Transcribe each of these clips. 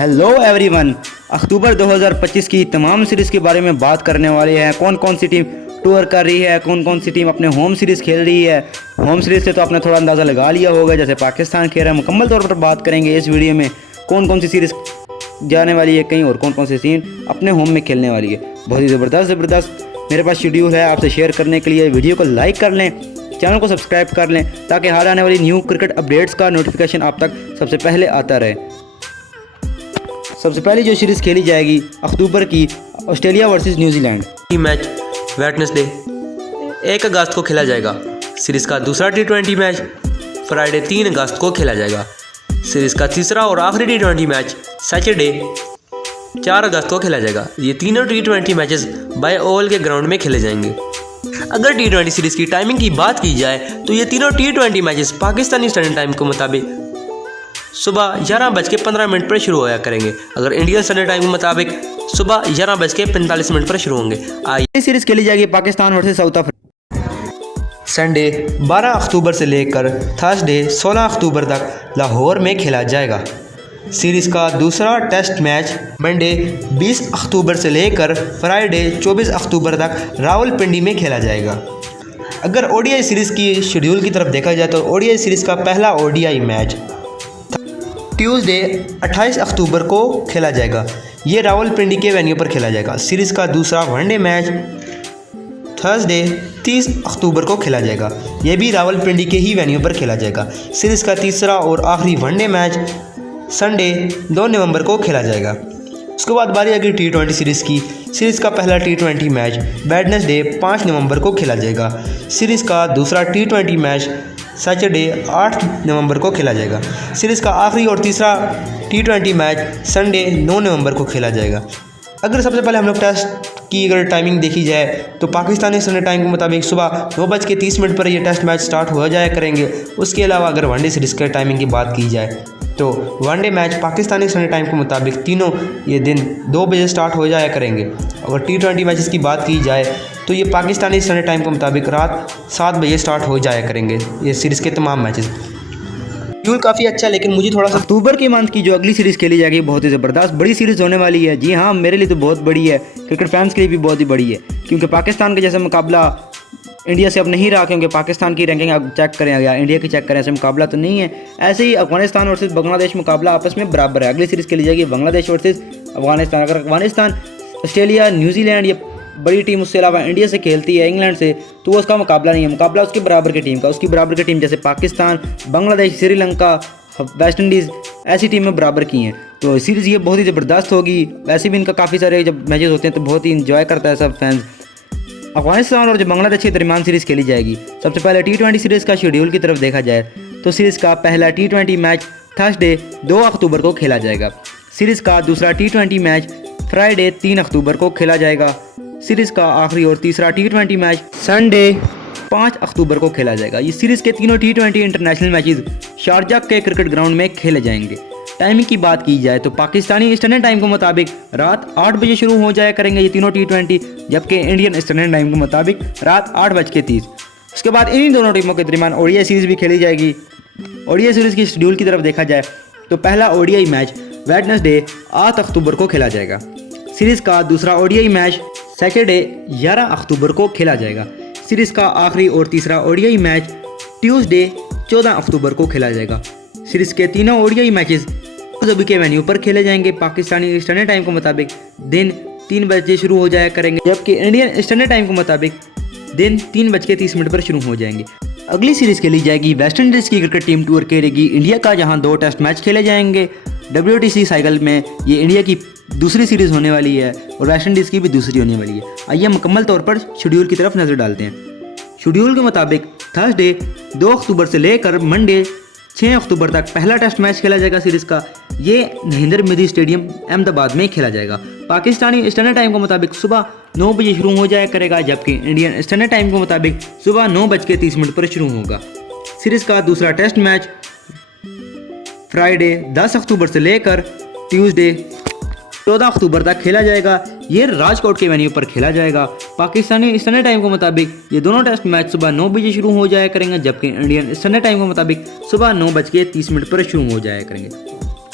Hello everyone, अक्टूबर 2025 की तमाम series के बारे में बात करने वाले हैं। कौन कौन सी टीम टूर कर रही है, कौन कौन सी टीम अपने होम सीरीज़ खेल रही है। होम सीरीज़ से तो आपने थोड़ा अंदाज़ा लगा लिया होगा, जैसे पाकिस्तान खेल रहा है। मुकम्मल तौर पर बात करेंगे इस वीडियो में कौन कौन सी सीरीज़ जाने वाली है कहीं और कौन कौन सी टीम अपने होम में खेलने वाली है। बहुत ही ज़बरदस्त मेरे पास शेड्यूल है आपसे शेयर करने के लिए। वीडियो को लाइक कर लें, चैनल को सब्सक्राइब कर लें ताकि हाल आने वाली न्यू क्रिकेट अपडेट्स का नोटिफिकेशन आप तक सबसे पहले आता रहे। सबसे पहले जो सीरीज़ खेली जाएगी अक्टूबर की, Australia versus New Zealand. Match Wednesday 1 अगस्त को खेला जाएगा। सीरीज़ का दूसरा T20 मैच फ्राइडे 3 अगस्त को खेला जाएगा। सीरीज़ का तीसरा और आखिरी T20 मैच सैटरडे 4 अगस्त को खेला जाएगा। ये तीनों T20 मैचेस बाय ओवल के ग्राउंड में खेले जाएंगे। अगर T20 सीरीज़ की टाइमिंग की बात की जाए तो ये तीनों T20 matches Pakistani standard time के मुताबिक सुबह 11:15 पर शुरू होया करेंगे। अगर इंडियन स्टैंडर्ड टाइम के मुताबिक सुबह 11:45 पर शुरू होंगे। ये सीरीज़ खेली जाएगी Pakistan versus south Africa. Sunday 12 अक्टूबर से लेकर थर्सडे 16 अक्टूबर तक लाहौर में खेला जाएगा। सीरीज़ का दूसरा टेस्ट मैच मंडे 20 अक्टूबर से लेकर फ्राइडे 24 अक्टूबर तक रावलपिंडी में खेला जाएगा। अगर ओडीआई सीरीज़ की शेड्यूल की तरफ देखा जाए तो ओडीआई सीरीज़ का पहला ओडीआई मैच ट्यूसडे 28 अक्टूबर को खेला जाएगा। ये रावलपिंडी के वेन्यू पर खेला जाएगा। सीरीज़ का दूसरा वनडे मैच थर्सडे 30 अक्टूबर को खेला जाएगा। ये भी रावलपिंडी के ही वेन्यू पर खेला जाएगा। सीरीज़ का तीसरा और आखिरी वनडे मैच संडे 2 नवंबर को खेला जाएगा। उसके बाद बारी आ गई T20 सीरीज़ की। सीरीज़ का पहला T20 मैच वेडनेसडे 5 नवंबर को खेला जाएगा। सीरीज़ का दूसरा T20 मैच सैटरडे 8 नवंबर को खेला जाएगा। सीरीज़ का आखिरी और तीसरा T20 मैच संडे 9 नवंबर को खेला जाएगा। अगर सबसे पहले हम लोग टेस्ट की अगर टाइमिंग देखी जाए तो पाकिस्तानी स्टैंडर्ड टाइम के मुताबिक सुबह 9:30 पर ये टेस्ट मैच स्टार्ट हो जाया करेंगे। उसके अलावा अगर वनडे सीरीज़ के टाइमिंग की बात की जाए तो one day match Pakistani standard time के मुताबिक तीनों ये दिन 2 बजे स्टार्ट हो जाया करेंगे। अगर T20 मैचेस की बात की जाए तो ये पाकिस्तानी स्टैंडर्ड टाइम के मुताबिक रात 7 बजे स्टार्ट हो जाया करेंगे ये सीरीज़ के तमाम मैचेस। शेड्यूल काफ़ी अच्छा है, लेकिन मुझे थोड़ा सा अक्टूबर के मंथ की जो अगली सीरीज़ खेली जाएगी बहुत ही ज़बरदस्त बड़ी सीरीज़ होने वाली है। जी हाँ, मेरे लिए तो बहुत बड़ी है, क्रिकेट फैंस के लिए भी बहुत ही बड़ी है, क्योंकि पाकिस्तान के जैसा मुकाबला इंडिया से अब नहीं रहा। क्योंकि पाकिस्तान की रैंकिंग आप चेक करें या इंडिया की चेक करें, ऐसे मुकाबला तो नहीं है। ऐसे ही अफगानिस्तान वर्सेस बांग्लादेश मुकाबला आपस में बराबर है। अगली सीरीज़ खेली जाएगी बांग्लादेश वर्सेस अफगानिस्तान। अगर अफगानिस्तान, ऑस्ट्रेलिया, न्यूजीलैंड ये बड़ी टीम उससे अलावा इंडिया से खेलती है, इंग्लैंड से, तो वो उसका मुकाबला नहीं है। मुकाबला उसके बराबर की टीम का, उसकी बराबर की टीम जैसे पाकिस्तान, बांग्लादेश, श्रीलंका, वेस्ट इंडीज़ ऐसी टीमें बराबर की हैं। तो सीरीज़ ये बहुत ही ज़बरदस्त होगी। वैसे भी इनका काफ़ी सारे जब मैचेस होते हैं तो बहुत ही इंजॉय करता है सब फैंस। अफगानिस्तान और जो बांग्लादेश के दरमियान सीरीज़ खेली जाएगी। सबसे पहले T20 सीरीज़ का शेड्यूल की तरफ देखा जाए तो सीरीज़ का पहला T20 मैच थर्सडे 2 अक्टूबर को खेला जाएगा। सीरीज़ का दूसरा T20 मैच फ्राइडे 3 अक्टूबर को खेला जाएगा। सीरीज़ का आखिरी और तीसरा T20 मैच संडे 5 अक्टूबर को खेला जाएगा। ये सीरीज़ के तीनों T20 इंटरनेशनल मैचेस शारजा के क्रिकेट ग्राउंड में खेले जाएंगे। टाइमिंग की बात की जाए तो पाकिस्तानी स्टैंडर्ड टाइम के मुताबिक रात 8 बजे शुरू हो जाया करेंगे ये तीनों T20, जबकि इंडियन स्टैंडर्ड टाइम के मुताबिक रात 8:30। उसके बाद इन्हीं दोनों टीमों के दरमियान ओडीआई सीरीज़ भी खेली जाएगी। ओडीआई सीरीज़ की शेड्यूल की तरफ देखा जाए तो पहला ओडीआई मैच वेडनेसडे 8 अक्टूबर को खेला जाएगा। सीरीज़ का दूसरा ओडीआई मैच सैटरडे 11 अक्टूबर को खेला जाएगा। सीरीज़ का आखिरी और तीसरा ओडीआई मैच ट्यूसडे 14 अक्टूबर को खेला जाएगा। सीरीज़ के तीनों ओडीआई मैचेस अबू के वेन्यू पर खेले जाएंगे। पाकिस्तानी स्टैंडर्ड टाइम के मुताबिक दिन 3 बजे शुरू हो जाया करेंगे, जबकि इंडियन स्टैंडर्ड टाइम के मुताबिक दिन 3:30 पर शुरू हो जाएंगे। अगली सीरीज़ खेली जाएगी वेस्ट इंडीज़ की क्रिकेट टीम टूर करेगी इंडिया का, जहां 2 टेस्ट मैच खेले जाएंगे। WTC साइकिल में ये इंडिया की दूसरी सीरीज़ होने वाली है और वेस्ट इंडीज़ की भी दूसरी होने वाली है। आइए मुकम्मल तौर पर शेड्यूल की तरफ नज़र डालते हैं। शेड्यूल के मुताबिक थर्सडे 2 अक्टूबर से लेकर मंडे 6 अक्टूबर तक पहला टेस्ट मैच खेला जाएगा। सीरीज़ का ये नरेंद्र मोदी स्टेडियम अहमदाबाद में खेला जाएगा। पाकिस्तानी स्टैंडर्ड टाइम के मुताबिक सुबह 9 बजे शुरू हो जाया करेगा, जबकि इंडियन स्टैंडर्ड टाइम के मुताबिक सुबह 9:30 पर शुरू होगा। सीरीज़ का दूसरा टेस्ट मैच फ्राइडे 10 अक्टूबर से लेकर ट्यूसडे 14 अक्टूबर तक खेला जाएगा। ये राजकोट के वेन्यू पर खेला जाएगा। पाकिस्तानी स्टैंडर्ड टाइम के मुताबिक ये दोनों टेस्ट मैच सुबह 9 बजे शुरू हो जाया करेंगे, जबकि इंडियन स्टैंडर्ड टाइम के मुताबिक सुबह 9:30 पर शुरू हो जाया करेंगे।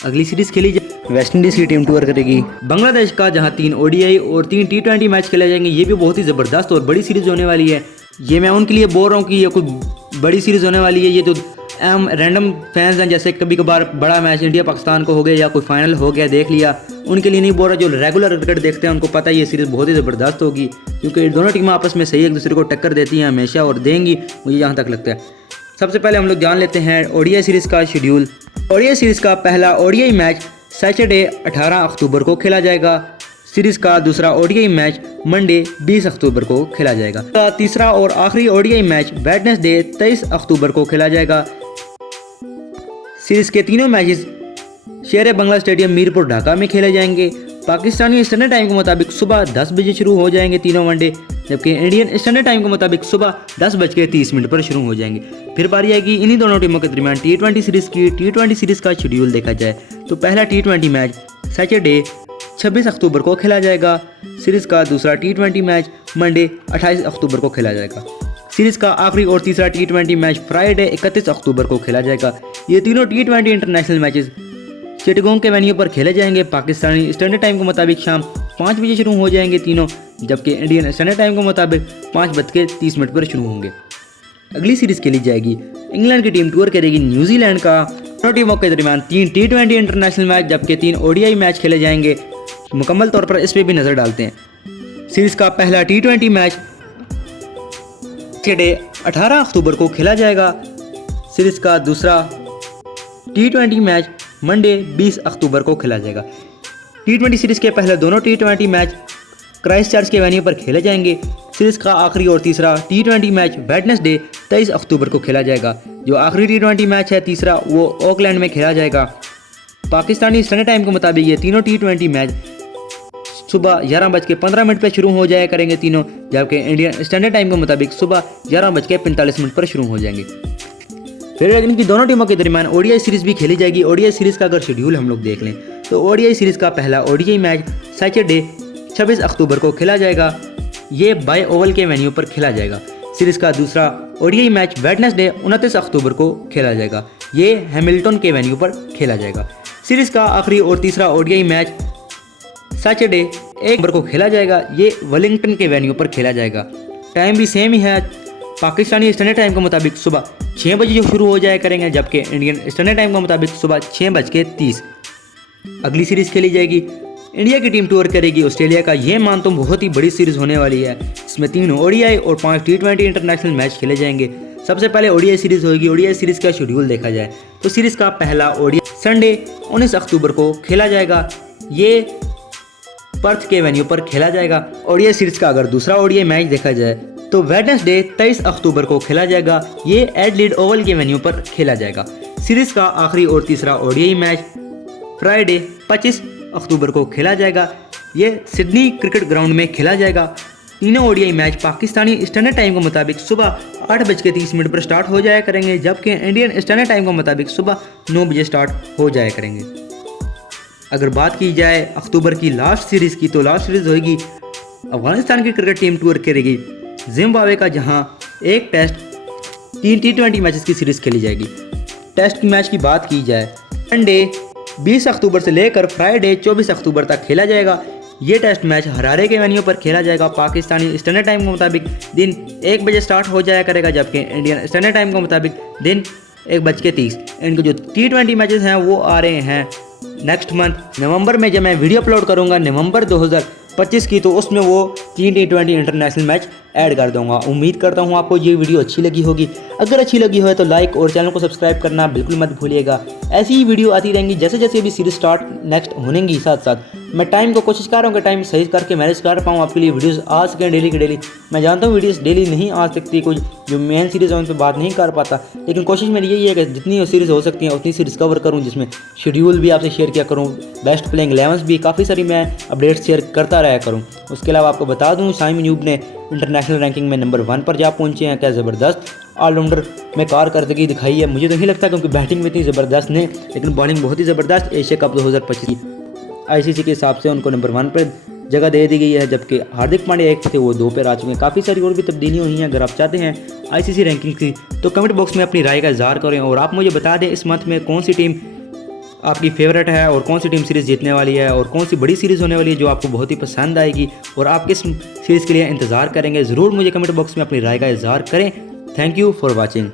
अगली सीरीज़ खेली जाए वेस्ट इंडीज़ की टीम टूर करेगी बांग्लादेश का, जहां 3 ओडीआई और 3 T20 मैच खेले जाएंगे। ये भी बहुत ही ज़बरदस्त और बड़ी सीरीज़ होने वाली है। ये मैं उनके लिए बोल रहा हूँ कि ये कोई बड़ी सीरीज़ होने वाली है। ये जो रैंडम फैंस हैं, जैसे कभी कभार बड़ा मैच इंडिया पाकिस्तान को हो गया या कोई फाइनल हो गया देख लिया, उनके लिए नहीं बोल रहा। जो रेगुलर क्रिकेट देखते हैं उनको पता है ये सीरीज़ बहुत ही ज़बरदस्त होगी, क्योंकि दोनों टीमें आपस में सही एक दूसरे को टक्कर देती हैं हमेशा और देंगी, मुझे जहाँ तक लगता है। सबसे पहले हम लोग जान लेते हैं ओडीआई सीरीज़ का शेड्यूल। ओडीआई सीरीज़ का पहला ओडीआई मैच सैटरडे 18 अक्टूबर को खेला जाएगा। सीरीज़ का दूसरा ओडीआई मैच मंडे 20 अक्टूबर को खेला जाएगा। तीसरा और आखिरी ओडीआई मैच वेडनेसडे 23 अक्टूबर को खेला जाएगा। सीरीज़ के तीनों मैचेस शेर बंगला स्टेडियम मीरपुर ढाका में खेले जाएंगे। पाकिस्तानी स्टैंडर्ड टाइम के मुताबिक सुबह 10 बजे शुरू हो जाएंगे तीनों वनडे, जबकि इंडियन स्टैंडर्ड टाइम के मुताबिक सुबह 10:30 पर शुरू हो जाएंगे। फिर बारी आएगी इन्हीं दोनों टीमों के दरमियान T20 सीरीज़ की। T20 सीरीज़ का शेड्यूल देखा जाए तो पहला T20 मैच सैटरडे 26 अक्टूबर को खेला जाएगा। सीरीज़ का दूसरा T20 मैच मंडे 28 अक्टूबर को खेला जाएगा। सीरीज़ का आखिरी और तीसरा T20 मैच फ्राइडे 31 अक्टूबर को खेला जाएगा। ये तीनों T20 इंटरनेशनल मैचेस चिटगोंग के वेन्यू पर खेले जाएंगे। पाकिस्तानी स्टैंडर्ड टाइम के मुताबिक शाम 5 बजे शुरू हो जाएंगे तीनों, जबकि इंडियन स्टैंडर्ड टाइम के मुताबिक 5:30 पर शुरू होंगे। अगली सीरीज़ खेली जाएगी, इंग्लैंड की टीम टूर करेगी न्यूजीलैंड का। दोनों टीमों के दरमियान 3 T20 इंटरनेशनल मैच जबकि 3 ओडीआई मैच खेले जाएंगे। मुकम्मल तौर पर इस पर भी नज़र डालते हैं। सीरीज़ का पहला T20 मैच सैटरडे 18 अक्टूबर को खेला जाएगा। सीरीज़ का दूसरा T20 मैच मंडे 20 अक्टूबर को खेला जाएगा। T20 सीरीज़ के पहले दोनों T20 मैच क्राइस्टचर्च के वेन्यू पर खेले जाएंगे। सीरीज़ का आखिरी और तीसरा T20 मैच वेडनेसडे 23 अक्टूबर को खेला जाएगा। जो आखिरी T20 मैच है तीसरा, वो ऑकलैंड में खेला जाएगा। पाकिस्तानी स्टैंडर्ड टाइम के मुताबिक ये तीनों T20 मैच सुबह 11:15 पर शुरू हो जाया करेंगे तीनों, जबकि इंडियन स्टैंडर्ड टाइम के मुताबिक सुबह 11:45 पर शुरू हो जाएंगे। फिर इनकी दोनों टीमों के दरमियान ओडीआई सीरीज़ भी खेली जाएगी। ओडीआई सीरीज़ का अगर शेड्यूल हम लोग देख लें तो ओडीआई सीरीज़ का पहला ओडीआई मैच सैटरडे 26 अक्टूबर को खेला जाएगा। ये बाय ओवल के वेन्यू पर खेला जाएगा। सीरीज़ का दूसरा ओडीआई मैच वेडनेसडे 29 अक्टूबर को खेला जाएगा। ये हैमिल्टन के वेन्यू पर खेला जाएगा। सीरीज़ का आखिरी और तीसरा ओडीआई मैच सैटरडे 1 अक्टूबर को खेला जाएगा। ये वेलिंगटन के वेन्यू पर खेला जाएगा। टाइम भी सेम ही है। पाकिस्तानी स्टैंडर्ड टाइम के मुताबिक सुबह 6 बजे जो शुरू हो जाया करेंगे, जबकि इंडियन स्टैंडर्ड टाइम के मुताबिक सुबह 6:30। अगली सीरीज़ खेली जाएगी, इंडिया की टीम टूर करेगी ऑस्ट्रेलिया का। ये मानता हूँ बहुत ही बड़ी सीरीज़ होने वाली है। इसमें 3 ओडीआई और 5 T20 इंटरनेशनल मैच खेले जाएंगे। सबसे पहले ओडीआई सीरीज़ होगी। ओडीआई सीरीज़ का शेड्यूल देखा जाए तो सीरीज़ का पहला ओडीआई संडे 19 अक्टूबर को खेला जाएगा। ये पर्थ के वेन्यू पर खेला जाएगा। ओडीआई सीरीज़ का अगर दूसरा ओडीआई मैच देखा जाए तो वेडनेसडे 23 अक्टूबर को खेला जाएगा। ये एडलेड ओवल के वेन्यू पर खेला जाएगा। सीरीज़ का आखिरी और तीसरा ओडीआई मैच फ्राइडे 25 अक्टूबर को खेला जाएगा। ये सिडनी क्रिकेट ग्राउंड में खेला जाएगा। तीनों ODI match Pakistani standard time के मुताबिक सुबह 8:30 पर स्टार्ट हो जाया करेंगे, जबकि इंडियन स्टैंडर्ड टाइम के मुताबिक सुबह 9 बजे स्टार्ट हो जाया करेंगे। अगर बात की जाए अक्टूबर की लास्ट सीरीज़ की तो लास्ट सीरीज़ होगी अफगानिस्तान की क्रिकेट टीम टूर करेगी जिम्बाब्वे का, जहां एक टेस्ट 3 T20 मैचेस की सीरीज़ खेली जाएगी। टेस्ट मैच की बात की जाए संडे 20 अक्टूबर से लेकर फ्राइडे 24 अक्टूबर तक खेला जाएगा। ये टेस्ट मैच हरारे के वेन्यू पर खेला जाएगा। पाकिस्तानी स्टैंडर्ड टाइम के मुताबिक दिन 1 बजे स्टार्ट हो जाया करेगा, जबकि इंडियन स्टैंडर्ड टाइम के मुताबिक दिन 1:30। इनके जो T20 मैचेस हैं वो आ रहे हैं नेक्स्ट मंथ नवंबर में। जब मैं वीडियो अपलोड करूँगा नवंबर 2025 की, तो उसमें वो 3 T20 इंटरनेशनल मैच ऐड कर दूंगा। उम्मीद करता हूँ आपको ये वीडियो अच्छी लगी होगी। अगर अच्छी लगी हो तो लाइक और चैनल को सब्सक्राइब करना बिल्कुल मत भूलिएगा। ऐसी ही वीडियो आती रहेंगी जैसे जैसे भी सीरीज स्टार्ट नेक्स्ट होनेंगी। साथ साथ मैं टाइम को कोशिश कर रहा हूँ कि टाइम सही करके मैनेज कर पाऊँ, आपके लिए वीडियोस आ सकें डेली की डेली। मैं जानता हूँ वीडियोस डेली नहीं आ सकती, कुछ जो मेन सीरीज़ है उन पर बात नहीं कर पाता, लेकिन कोशिश मेरी यही है कि जितनी सीरीज़ हो सकती है उतनी सीरीज़ कवर करूँ, जिसमें शेड्यूल भी आपसे शेयर किया करूँ, बेस्ट प्लेइंग 11 भी काफ़ी सारी मैं अपडेट्स शेयर करता रहा करूँ। उसके अलावा आपको बता दूँ शामिम अयूब ने इंटरनेशनल रैंकिंग में नंबर 1 पर जा पहुँचे हैं। क्या ज़बरदस्त ऑलराउंडर में कारकर्दगी दिखाई है। मुझे तो नहीं लगता क्योंकि बैटिंग में इतनी ज़बरदस्त नहीं, लेकिन बॉलिंग बहुत ही ज़बरदस्त। एशिया कप 2025 ICC के हिसाब से उनको नंबर 1 पर जगह दे दी गई है, जबकि हार्दिक पांड्या 1 थे वो 2 पर आ चुके हैं। काफ़ी सारी और भी तब्दीलियाँ हुई हैं। अगर आप चाहते हैं ICC रैंकिंग की तो कमेंट बॉक्स में अपनी राय का इजहार करें और आप मुझे बता दें इस मंथ में कौन सी टीम आपकी फेवरेट है और कौन सी टीम सीरीज़ जीतने वाली है और कौन सी बड़ी सीरीज़ होने वाली है जो आपको बहुत ही पसंद आएगी और आप किस सीरीज़ के लिए इंतज़ार करेंगे, ज़रूर मुझे कमेंट बॉक्स में अपनी राय का इज़हार करें। Thank you for watching.